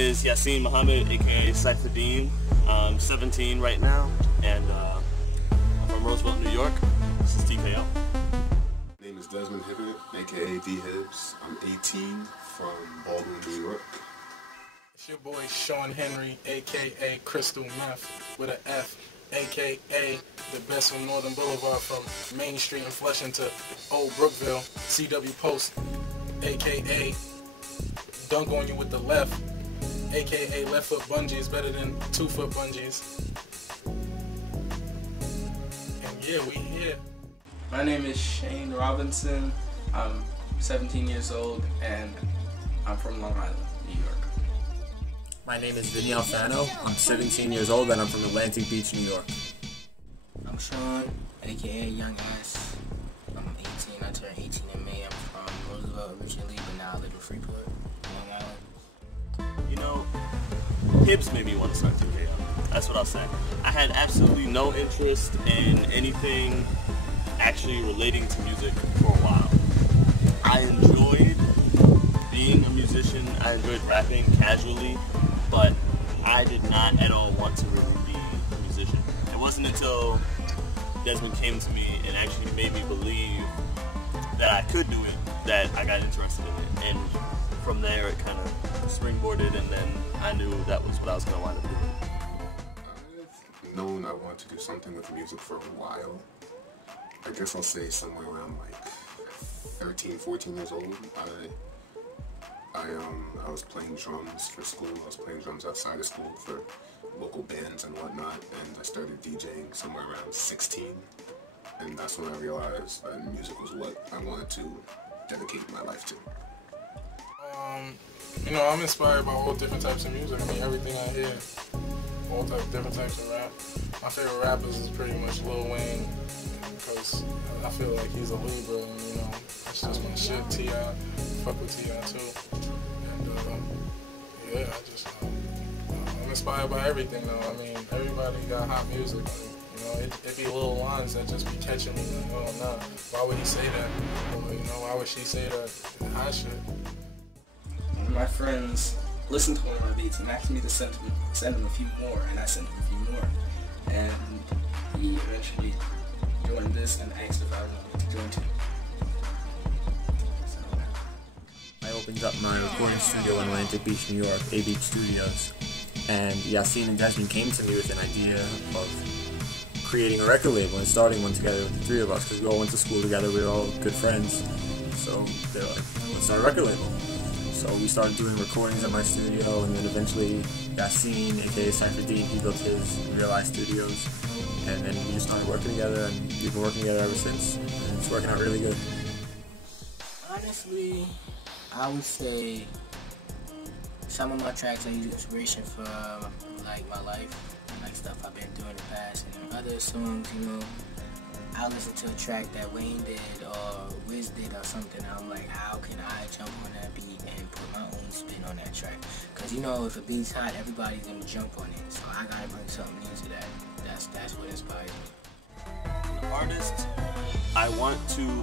is Yasin Muhammad, aka Cypher Deen. I'm 17 right now, and I'm from Roosevelt, New York. This is TKO. My name is D.HiBBZ, aka D.HiBBZ. I'm 18 from Baldwin, New York. It's your boy Sean Henry, aka Crystal Meff with an F, aka the best from Northern Boulevard from Main Street in Flushing to Old Brookville, CW Post, aka dunk on you with the left, aka left foot bungee is better than 2 foot bungees. And yeah, we here. My name is Shane Robinson. I'm 17 years old and I'm from Long Island, New York. My name is Vinny Alfano. I'm 17 years old and I'm from Atlantic Beach, New York. I'm Sean, aka Young Ass. I'm 18. I turned 18 in May. I'm from Roosevelt originally, but now I live in Freeport, Long Island. You know, Hibbs made me want to start TKO. That's what I'll say. I had absolutely no interest in anything actually relating to music for a while. I enjoyed being a musician. I enjoyed rapping casually, but I did not at all want to really be a musician. It wasn't until Desmond came to me and actually made me believe that I could do it that I got interested in it. And from there it kind of springboarded, and then I knew that was what I was going to wind up doing. I've known I wanted to do something with music for a while. I guess I'll say somewhere around like 13, 14 years old. I was playing drums for school. I was playing drums outside of school for local bands and whatnot, and I started DJing somewhere around 16. And that's when I realized that music was what I wanted to dedicate my life to. You know, I'm inspired by all different types of music. I mean, everything I hear, all different types of rap. My favorite rappers is pretty much Lil Wayne, because I feel like he's a Libra, and you know, that's just my shit. T.I., fuck with T.I. too. And yeah, I'm inspired by everything though. I mean, everybody got hot music. You know, it be little lines that just be catching me like, oh nah, why would he say that? Or, you know, why would she say that? Hot shit. My friends listened to one of my beats and asked me to send him a few more, and I sent him a few more. And he eventually joined this and asked if I wanted to join too. I opened up my recording studio in Atlantic Beach, New York, A Beach Studios, and Yasin and Desmond came to me with an idea of creating a record label and starting one together with the 3 of us, because we all went to school together, we were all good friends. So they're like, let's start a record label. So we started doing recordings at my studio, and then eventually Yasin, aka Cypher Deen, he built his Real Studios, and then we just started working together, and we've been working together ever since, and it's working out really good. Honestly, I would say some of my tracks I use inspiration for like my life, like stuff I've been doing in the past, and other songs, you know, I listen to a track that Wayne did or Wiz did or something, and I'm like, how can I jump on that beat and put my own spin on that track? Because you know, if a beat's hot, everybody's gonna jump on it, so I gotta bring something into that. That's what inspires me. An artist,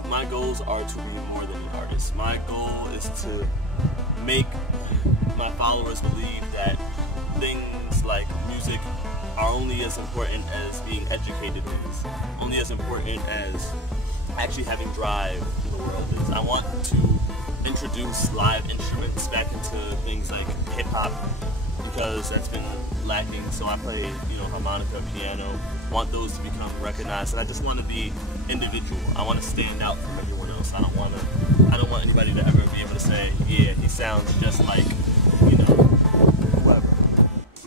my goals are to be more than an artist. My goal is to make my followers believe that things like music are only as important as being educated is, only as important as actually having drive in the world is. I want to introduce live instruments back into things like hip-hop, because that's been lacking. So I play, you know, harmonica, piano, want those to become recognized, and I just want to be individual. I want to stand out from everyone else. I don't want anybody to ever be able to say, yeah, he sounds just like, you know, whoever.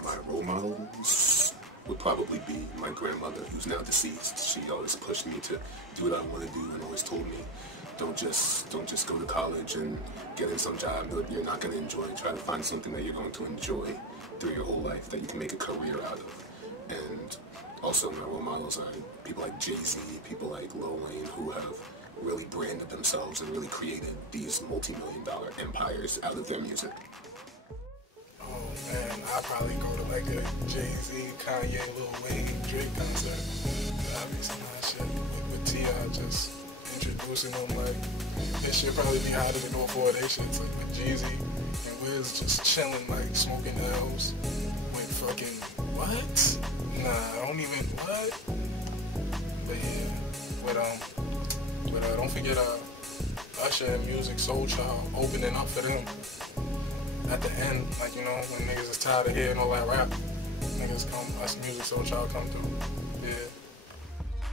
My role models would probably be my grandmother, who's now deceased. She always pushed me to do what I want to do, and always told me, don't just go to college and get in some job that you're not going to enjoy. Try to find something that you're going to enjoy through your whole life, that you can make a career out of. And also my role models are people like Jay-Z, people like Lil Wayne, who have really branded themselves and really created these multi-million-dollar empires out of their music. Oh man, I'd probably go to like a Jay-Z, Kanye, Lil Wayne, Drake concert. That'd be some nice shit with T.I. just introducing them, like, this shit probably be hotter than all four of they shits, like with Jeezy and Wiz just chilling, like smoking L's with fucking, what? Nah, I don't even, what? But yeah, don't forget Usher and Music Soul Child opening up for them at the end, like, you know, when niggas is tired of hearing all that rap, niggas come, us Music Soul Child come through, yeah.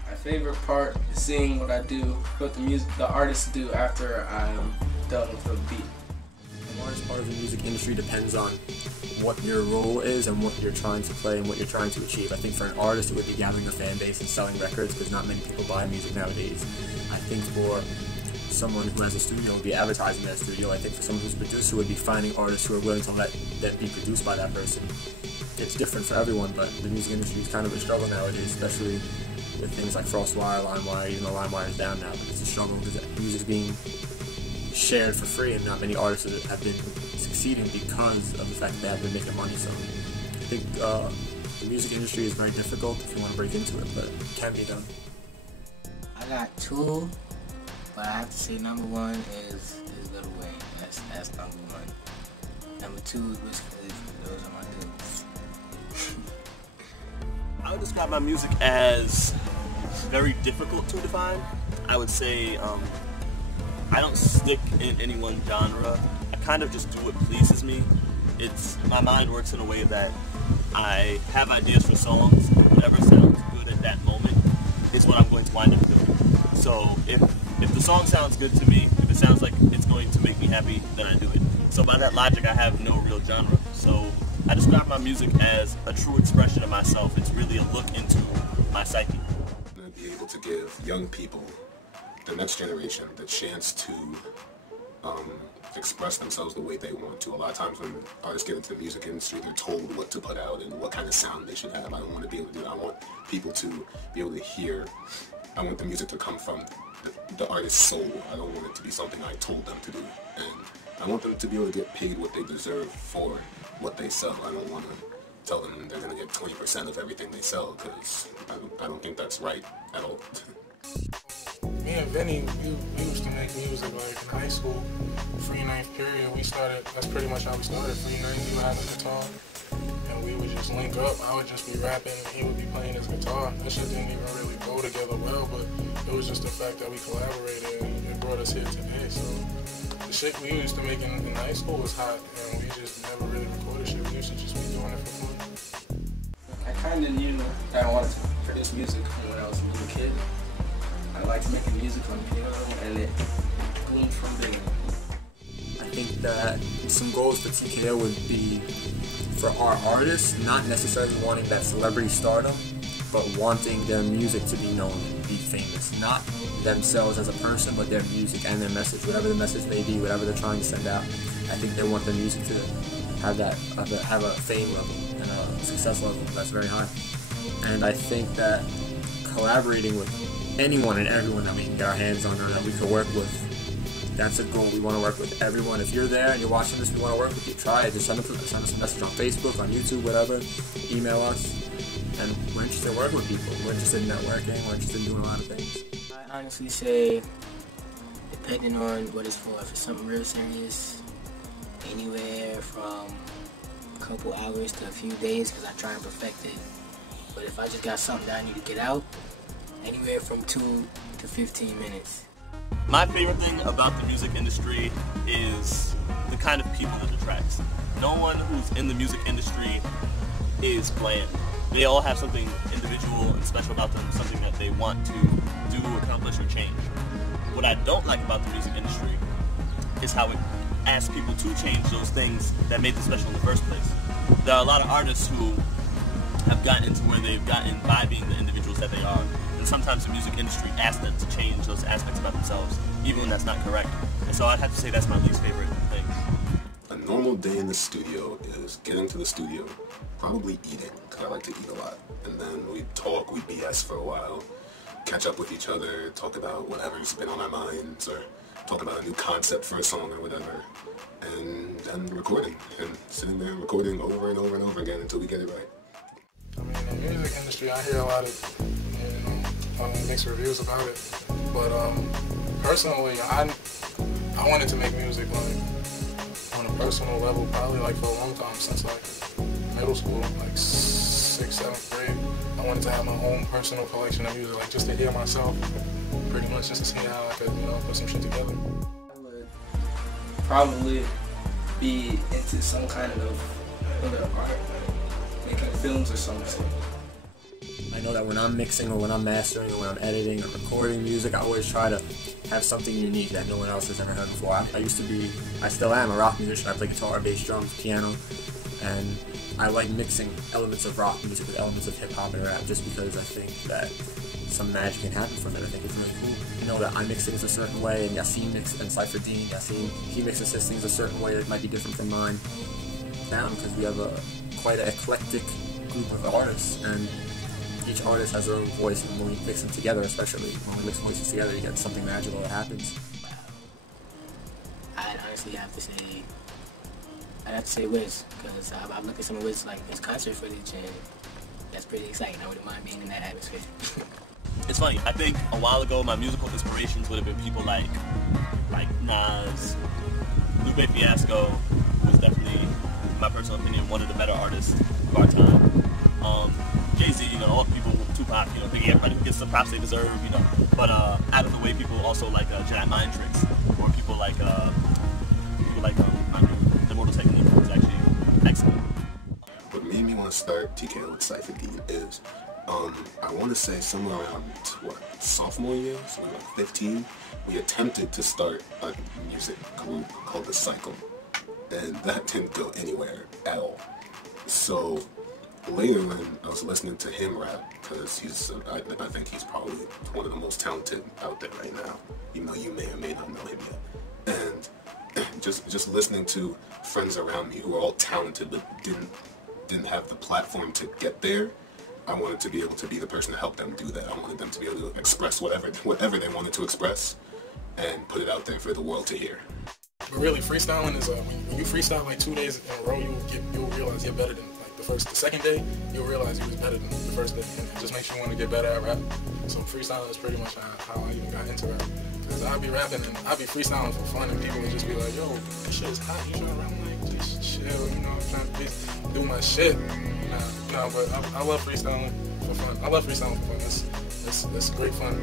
My favorite part is seeing what I do, what the artists do after I'm done with the beat. The largest part of the music industry depends on what your role is and what you're trying to play and what you're trying to achieve. I think for an artist it would be gathering a fan base and selling records because not many people buy music nowadays. I think for someone who has a studio would be advertising their studio. I think for someone who's a producer would be finding artists who are willing to let them be produced by that person. It's different for everyone, but the music industry is kind of a struggle nowadays, especially with things like FrostWire, LimeWire, even though LimeWire is down now. But it's a struggle because music's being shared for free and not many artists have been succeeding because of the fact that they have been making money. So I think the music industry is very difficult if you want to break into it, but it can be done. I got two, but I have to say number one is Lil Wayne. That's number one. Number two is Wiz Khalifa. Those are my dudes. I would describe my music as very difficult to define. I would say I don't stick in any one genre. I kind of just do what pleases me. My mind works in a way that I have ideas for songs. Whatever sounds good at that moment is what I'm going to wind up doing. So if the song sounds good to me, if it sounds like it's going to make me happy, then I do it. So by that logic, I have no real genre. So I describe my music as a true expression of myself. It's really a look into my psyche. To be able to give young people, the next generation, the chance to express themselves the way they want to. A lot of times when artists get into the music industry, they're told what to put out and what kind of sound they should have. I don't want to be able to do that. I want people to be able to hear. I want the music to come from the artist's soul. I don't want it to be something I told them to do. And I want them to be able to get paid what they deserve for what they sell. I don't want to tell them they're going to get 20% of everything they sell, because I don't think that's right at all. Me and Vinny, we used to make music like in high school, free ninth period. That's pretty much how we started. Free ninth, he would have a guitar, and we would just link up. I would just be rapping, and he would be playing his guitar. That shit didn't even really go together well, but it was just the fact that we collaborated, and it brought us here today. So the shit we used to make in high school was hot, and we just never really recorded shit. We used to just be doing it for fun. I kind of knew that I wanted to produce music when I was a little kid. I liked making music on piano, and it bloomed from there. I think that some goals for TKO would be for our artists, not necessarily wanting that celebrity stardom, but wanting their music to be known and be famous. Not themselves as a person, but their music and their message, whatever the message may be, whatever they're trying to send out. I think they want their music to have a fame level and a success level that's very high. And I think that collaborating with anyone and everyone that we can get our hands on or that we can work with, that's a goal. We want to work with everyone. If you're there and you're watching this, we want to work with you. Try it. Just send us a message on Facebook, on YouTube, whatever. Email us. And we're interested in working with people. We're interested in networking. We're interested in doing a lot of things. I honestly say, depending on what it's for, if it's something real serious, anywhere from a couple hours to a few days, because I try and perfect it. But if I just got something that I need to get out, anywhere from 2 to 15 minutes. My favorite thing about the music industry is the kind of people it attracts. No one who's in the music industry is bland. They all have something individual and special about them, something that they want to do, accomplish, or change. What I don't like about the music industry is how it asks people to change those things that made them special in the first place. There are a lot of artists who have gotten into where they've gotten by being the individuals that they are. And sometimes the music industry asks them to change those aspects about themselves, even when that's not correct. And so I'd have to say that's my least favorite thing. A normal day in the studio is getting to the studio, probably eating, because I like to eat a lot. And then we talk, we BS for a while, catch up with each other, talk about whatever's been on our minds, or talk about a new concept for a song or whatever. And then recording, and sitting there recording over and over and over again until we get it right. I mean, in the music industry, I hear a lot of mixed reviews about it, but personally, I wanted to make music like on a personal level, probably like for a long time, since like middle school, like 6th, 7th grade. I wanted to have my own personal collection of music, like just to hear myself, pretty much just to see how I could, you know, put some shit together. I would probably be into some kind of other art, making films or something. I know that when I'm mixing or when I'm mastering or when I'm editing or recording music, I always try to have something unique that no one else has ever heard before. I used to be, I still am a rock musician. I play guitar, bass, drums, piano, and I like mixing elements of rock music with elements of hip-hop and rap just because I think that some magic can happen from it. I think it's really cool. You know that I mix things a certain way, and Yassine mixes, and Cypher Deen, Yassine, he mixes his things a certain way that might be different than mine. Down because we have quite an eclectic group of artists, and each artist has their own voice, and when we mix them together, especially when we mix voices together, you get something magical that happens. I'd honestly have to say Wiz, because I'm looking at some of Wiz like his concert footage, and that's pretty exciting. I wouldn't mind being in that atmosphere. It's funny, I think a while ago my musical inspirations would have been people like Nas, Lupe Fiasco was definitely, in my personal opinion, one of the better artists of our time. Jay-Z, you know, all the people, Tupac, you know, I think everybody gets the props they deserve, you know. But out of the way, people also like Jack Mind Tricks, or people like the Mortal Technique was actually excellent. What made me want to start TKO with Cypher Deen is, I want to say somewhere around, sophomore year, so we were like 15, we attempted to start a music group called The Cycle, and that didn't go anywhere at all. So later when I was listening to him rap, because I think he's probably one of the most talented out there right now, even though you may or may not know him yet. And just listening to friends around me who are all talented but didn't have the platform to get there, I wanted to be able to be the person to help them do that. I wanted them to be able to express whatever they wanted to express and put it out there for the world to hear. But really, freestyling is when you freestyle like 2 days in a row, you'll realize you're better than the second day. You'll realize you was better than the first day, and it just makes you want to get better at rap. So freestyling is pretty much how I even got into rap. Because I'd be rapping and I'd be freestyling for fun, and people would just be like, "Yo, this shit is hot. You trying to rap like just chill, you know? I'm trying to do my shit." No, but I love freestyling for fun. I love freestyling for fun. It's great fun.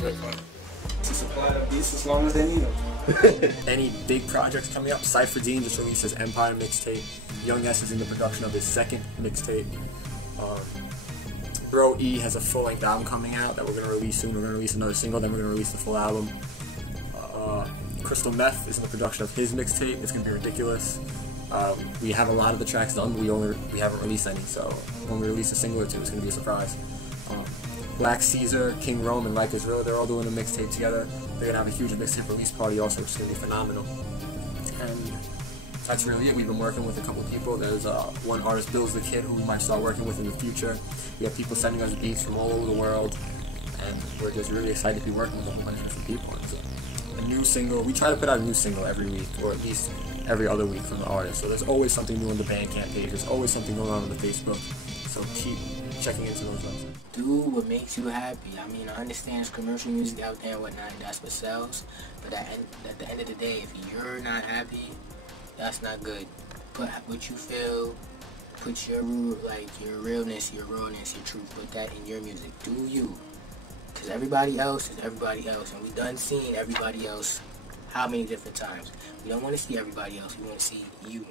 Great fun. To supply the beats as long as they need them. Any big projects coming up? Cypher Deen just released his Empire mixtape. Young S is in the production of his second mixtape. Bro E has a full-length album coming out that we're going to release soon. We're going to release another single, then we're going to release the full album. Crystal Meff is in the production of his mixtape. It's going to be ridiculous. We have a lot of the tracks done, but we haven't released any, so when we release a single or two, it's going to be a surprise. Black Caesar, King Rome, and Rikers Real, they're all doing a mixtape together. They're going to have a huge mixtape release party also, which is going to be phenomenal. And that's really it. We've been working with a couple of people. There's one artist, Bill's the Kid, who we might start working with in the future. We have people sending us beats from all over the world, and we're just really excited to be working with a whole bunch of different people. And so, a new single, we try to put out a new single every week, or at least every other week from the artist. So there's always something new on the Bandcamp page. There's always something going on the Facebook. So keep checking into those websites. Do what makes you happy. I mean, I understand there's commercial music out there and whatnot, and that's what sells. But at the end of the day, if you're not happy, that's not good. Put what you feel, put your realness, your rawness, your truth, put that in your music. Do you. Because everybody else is everybody else, and we done seen everybody else how many different times. We don't want to see everybody else, we want to see you now.